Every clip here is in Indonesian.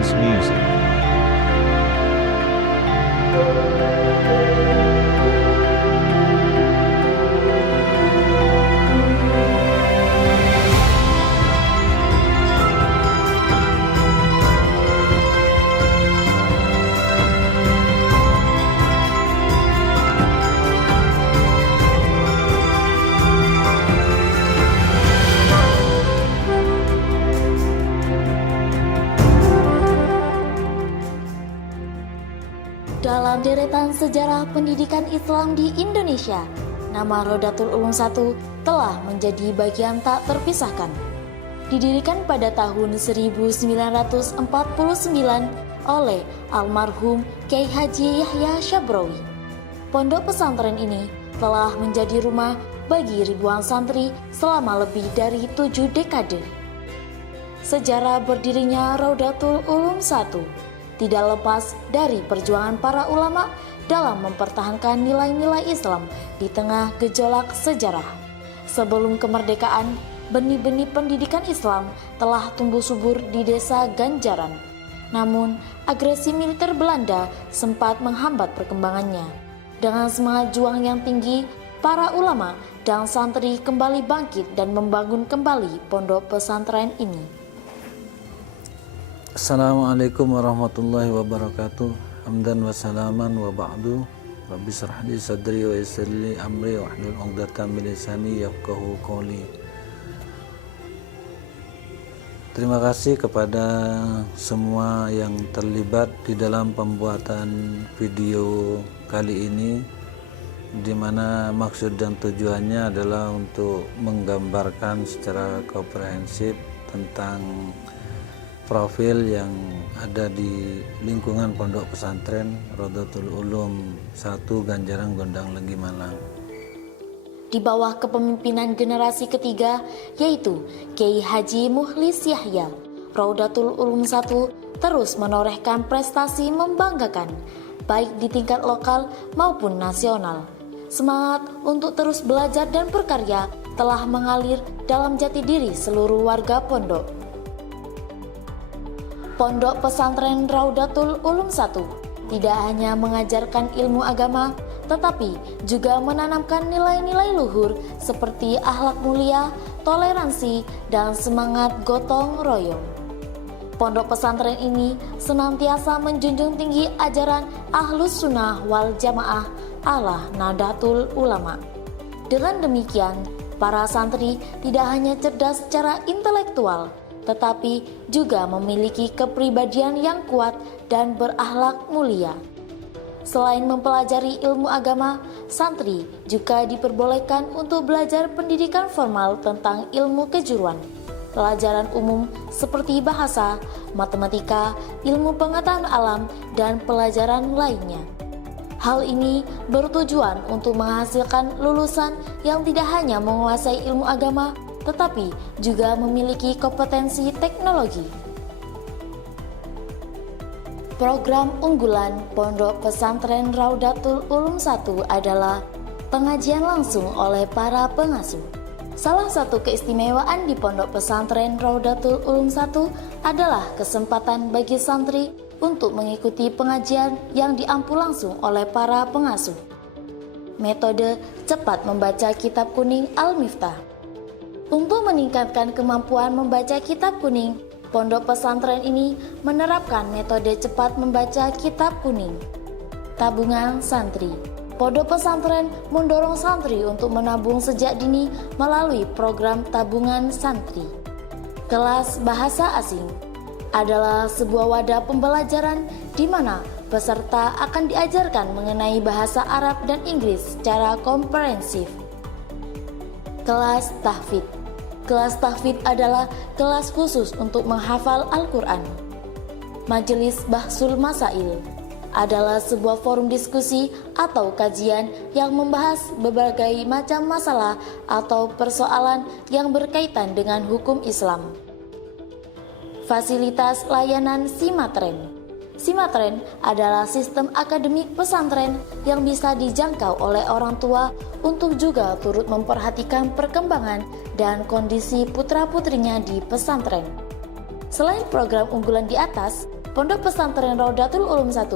Dance music. Dalam deretan sejarah pendidikan Islam di Indonesia, nama Rodatul Ulum I telah menjadi bagian tak terpisahkan. Didirikan pada tahun 1949 oleh almarhum Kiai Haji Yahya Syabrawi. Pondok pesantren ini telah menjadi rumah bagi ribuan santri selama lebih dari 7 dekade. Sejarah berdirinya Rodatul Ulum I tidak lepas dari perjuangan para ulama dalam mempertahankan nilai-nilai Islam di tengah gejolak sejarah. Sebelum kemerdekaan, benih-benih pendidikan Islam telah tumbuh subur di desa Ganjaran. Namun, agresi militer Belanda sempat menghambat perkembangannya. Dengan semangat juang yang tinggi, para ulama dan santri kembali bangkit dan membangun kembali pondok pesantren ini. Assalamualaikum warahmatullahi wabarakatuh. Hamdan wa salaman wa ba'du. Rabbi shrah li sadri wa yassir li amri wahlul 'uqdatam min lisani yafqahu qawli. Terima kasih kepada semua yang terlibat di dalam pembuatan video kali ini, di mana maksud dan tujuannya adalah untuk menggambarkan secara komprehensif tentang profil yang ada di lingkungan pondok pesantren Rodatul Ulum I Ganjaran Gondang Legi Malang. Di bawah kepemimpinan generasi ketiga, yaitu Kiai Haji Mukhlis Yahya, Rodatul Ulum I terus menorehkan prestasi membanggakan, baik di tingkat lokal maupun nasional. Semangat untuk terus belajar dan berkarya telah mengalir dalam jati diri seluruh warga pondok. Pondok pesantren Rodatul Ulum I tidak hanya mengajarkan ilmu agama, tetapi juga menanamkan nilai-nilai luhur seperti akhlak mulia, toleransi, dan semangat gotong royong. Pondok pesantren ini senantiasa menjunjung tinggi ajaran Ahlus Sunnah wal Jamaah ala Nahdlatul Ulama. Dengan demikian, para santri tidak hanya cerdas secara intelektual, tetapi juga memiliki kepribadian yang kuat dan berakhlak mulia. Selain mempelajari ilmu agama, santri juga diperbolehkan untuk belajar pendidikan formal tentang ilmu kejuruan, pelajaran umum seperti bahasa, matematika, ilmu pengetahuan alam, dan pelajaran lainnya. Hal ini bertujuan untuk menghasilkan lulusan yang tidak hanya menguasai ilmu agama, tetapi juga memiliki kompetensi teknologi. Program unggulan Pondok Pesantren Rodatul Ulum I adalah pengajian langsung oleh para pengasuh. Salah satu keistimewaan di Pondok Pesantren Rodatul Ulum I adalah kesempatan bagi santri untuk mengikuti pengajian yang diampu langsung oleh para pengasuh. Metode cepat membaca kitab kuning Al-Miftah. Untuk meningkatkan kemampuan membaca kitab kuning, pondok pesantren ini menerapkan metode cepat membaca kitab kuning. Tabungan santri. Pondok pesantren mendorong santri untuk menabung sejak dini melalui program tabungan santri. Kelas bahasa asing adalah sebuah wadah pembelajaran di mana peserta akan diajarkan mengenai bahasa Arab dan Inggris secara komprehensif. Kelas tahfidz. Kelas tahfidz adalah kelas khusus untuk menghafal Al-Quran. Majelis Bahsul Masail adalah sebuah forum diskusi atau kajian yang membahas berbagai macam masalah atau persoalan yang berkaitan dengan hukum Islam. Fasilitas layanan Simatren. Simatren adalah sistem akademik pesantren yang bisa dijangkau oleh orang tua untuk juga turut memperhatikan perkembangan dan kondisi putra-putrinya di pesantren. Selain program unggulan di atas, Pondok Pesantren Raudatul Ulum 1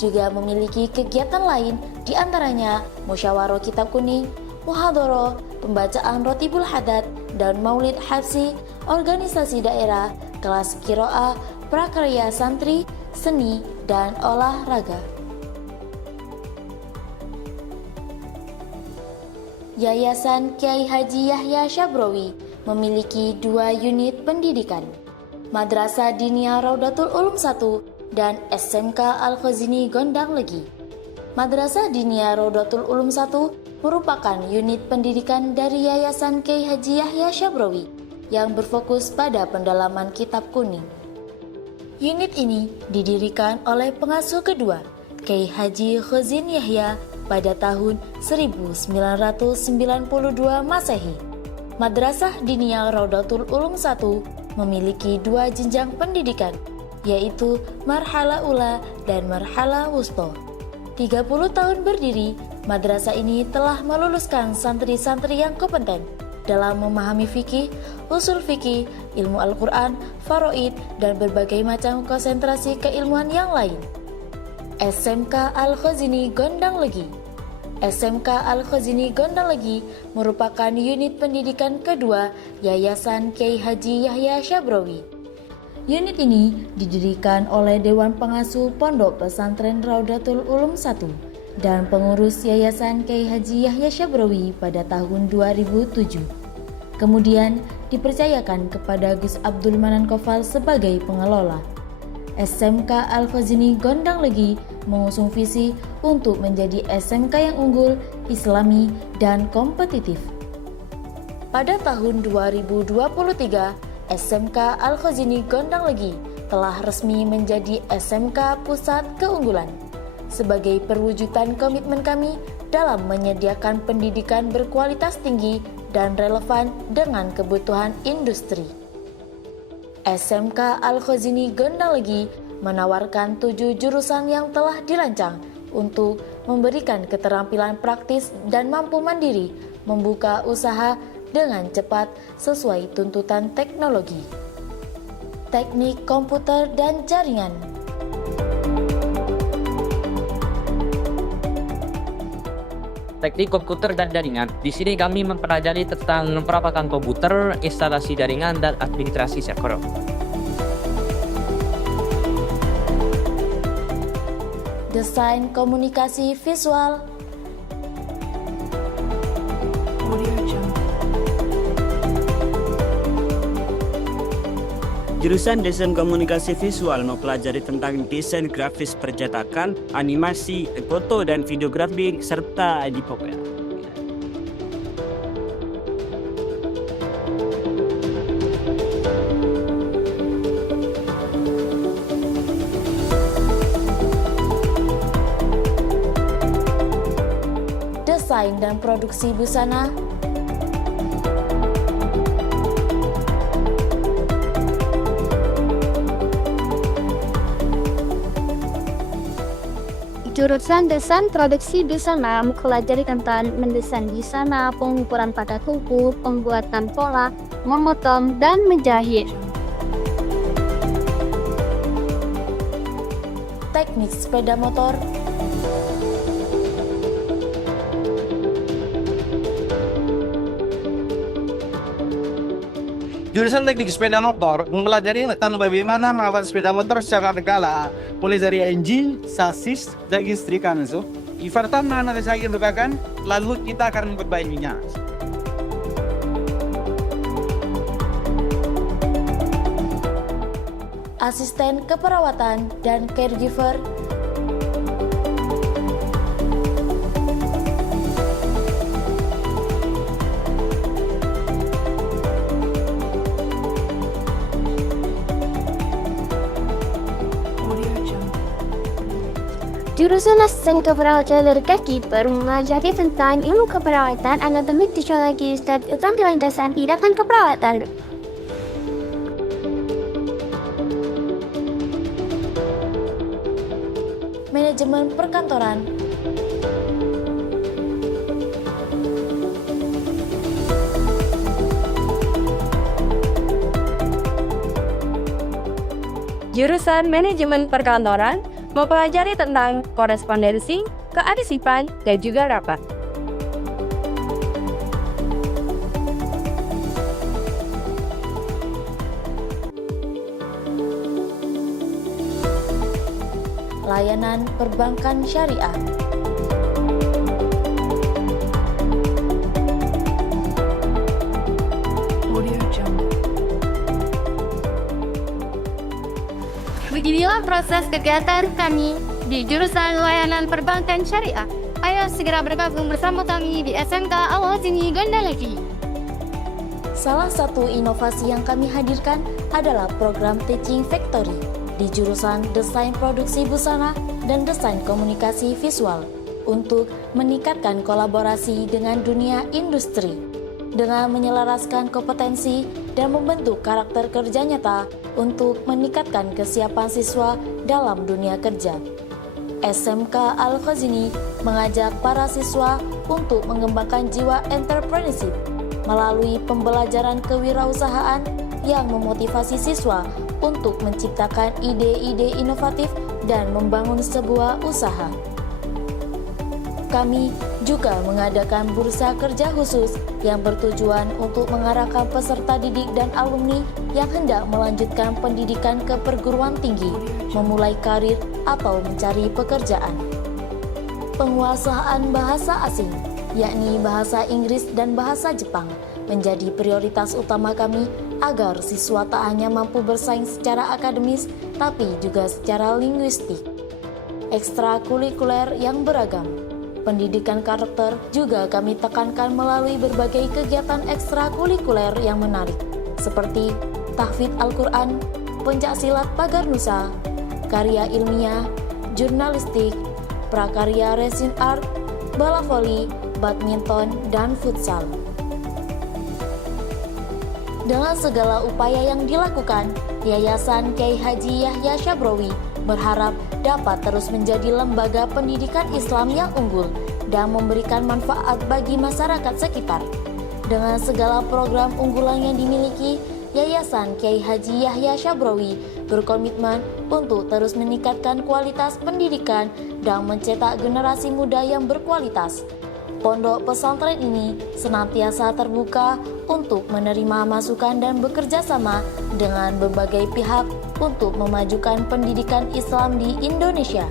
juga memiliki kegiatan lain, di antaranya musyawarah kitab kuning, muhadharah, pembacaan rotibul hadat, dan maulid hafsi, organisasi daerah, kelas qiraah, prakarya santri, seni, dan olahraga. Yayasan Kiai Haji Yahya Syabrawi memiliki 2 unit pendidikan, Madrasah Diniyah Raudatul Ulum 1 dan SMK Al-Khazini Gondang Legi. Madrasah Diniyah Raudatul Ulum 1 merupakan unit pendidikan dari Yayasan Kiai Haji Yahya Syabrawi yang berfokus pada pendalaman kitab kuning. Unit ini didirikan oleh pengasuh kedua, Kiai Haji Khazin Yahya, pada tahun 1992 Masehi. Madrasah Diniyah Raudatul Ulum 1 memiliki 2 jenjang pendidikan, yaitu Marhala Ula dan Marhala Wusta. 30 tahun berdiri, madrasah ini telah meluluskan santri-santri yang kompeten dalam memahami fikih, usul fikih, ilmu Al-Quran, faraid, dan berbagai macam konsentrasi keilmuan yang lain. SMK Al-Khazini Gondang Legi. SMK Al-Khazini Gondang Legi merupakan unit pendidikan kedua Yayasan Kiai Haji Yahya Syabrawi. Unit ini didirikan oleh Dewan Pengasuh Pondok Pesantren Raudatul Ulum 1 dan pengurus Yayasan Kiai Haji Yahya Syabrawi pada tahun 2007. Kemudian dipercayakan kepada Gus Abdul Manan Kofal sebagai pengelola. SMK Al-Khazini Gondang Legi mengusung visi untuk menjadi SMK yang unggul, islami, dan kompetitif. Pada tahun 2023, SMK Al-Khazini Gondang Legi telah resmi menjadi SMK Pusat Keunggulan sebagai perwujudan komitmen kami dalam menyediakan pendidikan berkualitas tinggi dan relevan dengan kebutuhan industri. SMK Al-Khazini Gondang Legi menawarkan 7 jurusan yang telah dirancang untuk memberikan keterampilan praktis dan mampu mandiri membuka usaha dengan cepat sesuai tuntutan teknologi. Teknik komputer dan jaringan. Teknik komputer dan jaringan. Di sini kami mempelajari tentang perapatan komputer, instalasi jaringan, dan administrasi server. Desain komunikasi visual. Jurusan Desain Komunikasi Visual mempelajari tentang desain grafis percetakan, animasi, foto dan videografi, serta edipop. Desain dan produksi busana. Jurusan Desain Produksi Busana mempelajari tentang mendesain busana, pengukuran pada kuku, pembuatan pola, memotong, dan menjahit. Teknik sepeda motor. Jurusan teknik sepeda motor mempelajari tentang bagaimana merawat sepeda motor secara berkala, mulai dari engine, sasis, dan listrikan. Ibaratkan mana saya gunakan, lalu kita akan memperbaikinya. Asisten keperawatan dan caregiver. Jurusan Asisten Keperawatan dan Caregiver mempelajari tentang ilmu keperawatan, anatomi fisiologis, dan keterampilan dasar tindakan keperawatan. Manajemen perkantoran. jurusan Manajemen Perkantoran mempelajari tentang korespondensi, kearsipan, dan juga rapat. Layanan perbankan syariah. Beginilah proses kegiatan kami di jurusan layanan perbankan syariah. Ayo segera bergabung bersama kami di SMK Al-Ghazini Gondalaki. Salah satu inovasi yang kami hadirkan adalah program Teaching Factory di jurusan Desain Produksi Busana dan Desain Komunikasi Visual untuk meningkatkan kolaborasi dengan dunia industri dengan menyelaraskan kompetensi dan membentuk karakter kerja nyata untuk meningkatkan kesiapan siswa dalam dunia kerja. SMK Al-Ghazini mengajak para siswa untuk mengembangkan jiwa entrepreneurship melalui pembelajaran kewirausahaan yang memotivasi siswa untuk menciptakan ide-ide inovatif dan membangun sebuah usaha. Kami juga mengadakan bursa kerja khusus yang bertujuan untuk mengarahkan peserta didik dan alumni yang hendak melanjutkan pendidikan ke perguruan tinggi, memulai karir atau mencari pekerjaan. Penguasaan bahasa asing, yakni bahasa Inggris dan bahasa Jepang, menjadi prioritas utama kami agar siswa tak hanya mampu bersaing secara akademis, tapi juga secara linguistik. Ekstrakurikuler yang beragam. Pendidikan karakter juga kami tekankan melalui berbagai kegiatan ekstrakurikuler yang menarik, seperti tahfidz Al-Quran, pencaksilat pagar nusa, karya ilmiah, jurnalistik, prakarya resin art, bola voli, badminton, dan futsal. Dengan segala upaya yang dilakukan, Yayasan Kiai Haji Yahya Syabrowi berharap dapat terus menjadi lembaga pendidikan Islam yang unggul dan memberikan manfaat bagi masyarakat sekitar. Dengan segala program unggulan yang dimiliki, Yayasan Kiai Haji Yahya Syabrowi berkomitmen untuk terus meningkatkan kualitas pendidikan dan mencetak generasi muda yang berkualitas. Pondok pesantren ini senantiasa terbuka untuk menerima masukan dan bekerja sama dengan berbagai pihak untuk memajukan pendidikan Islam di Indonesia.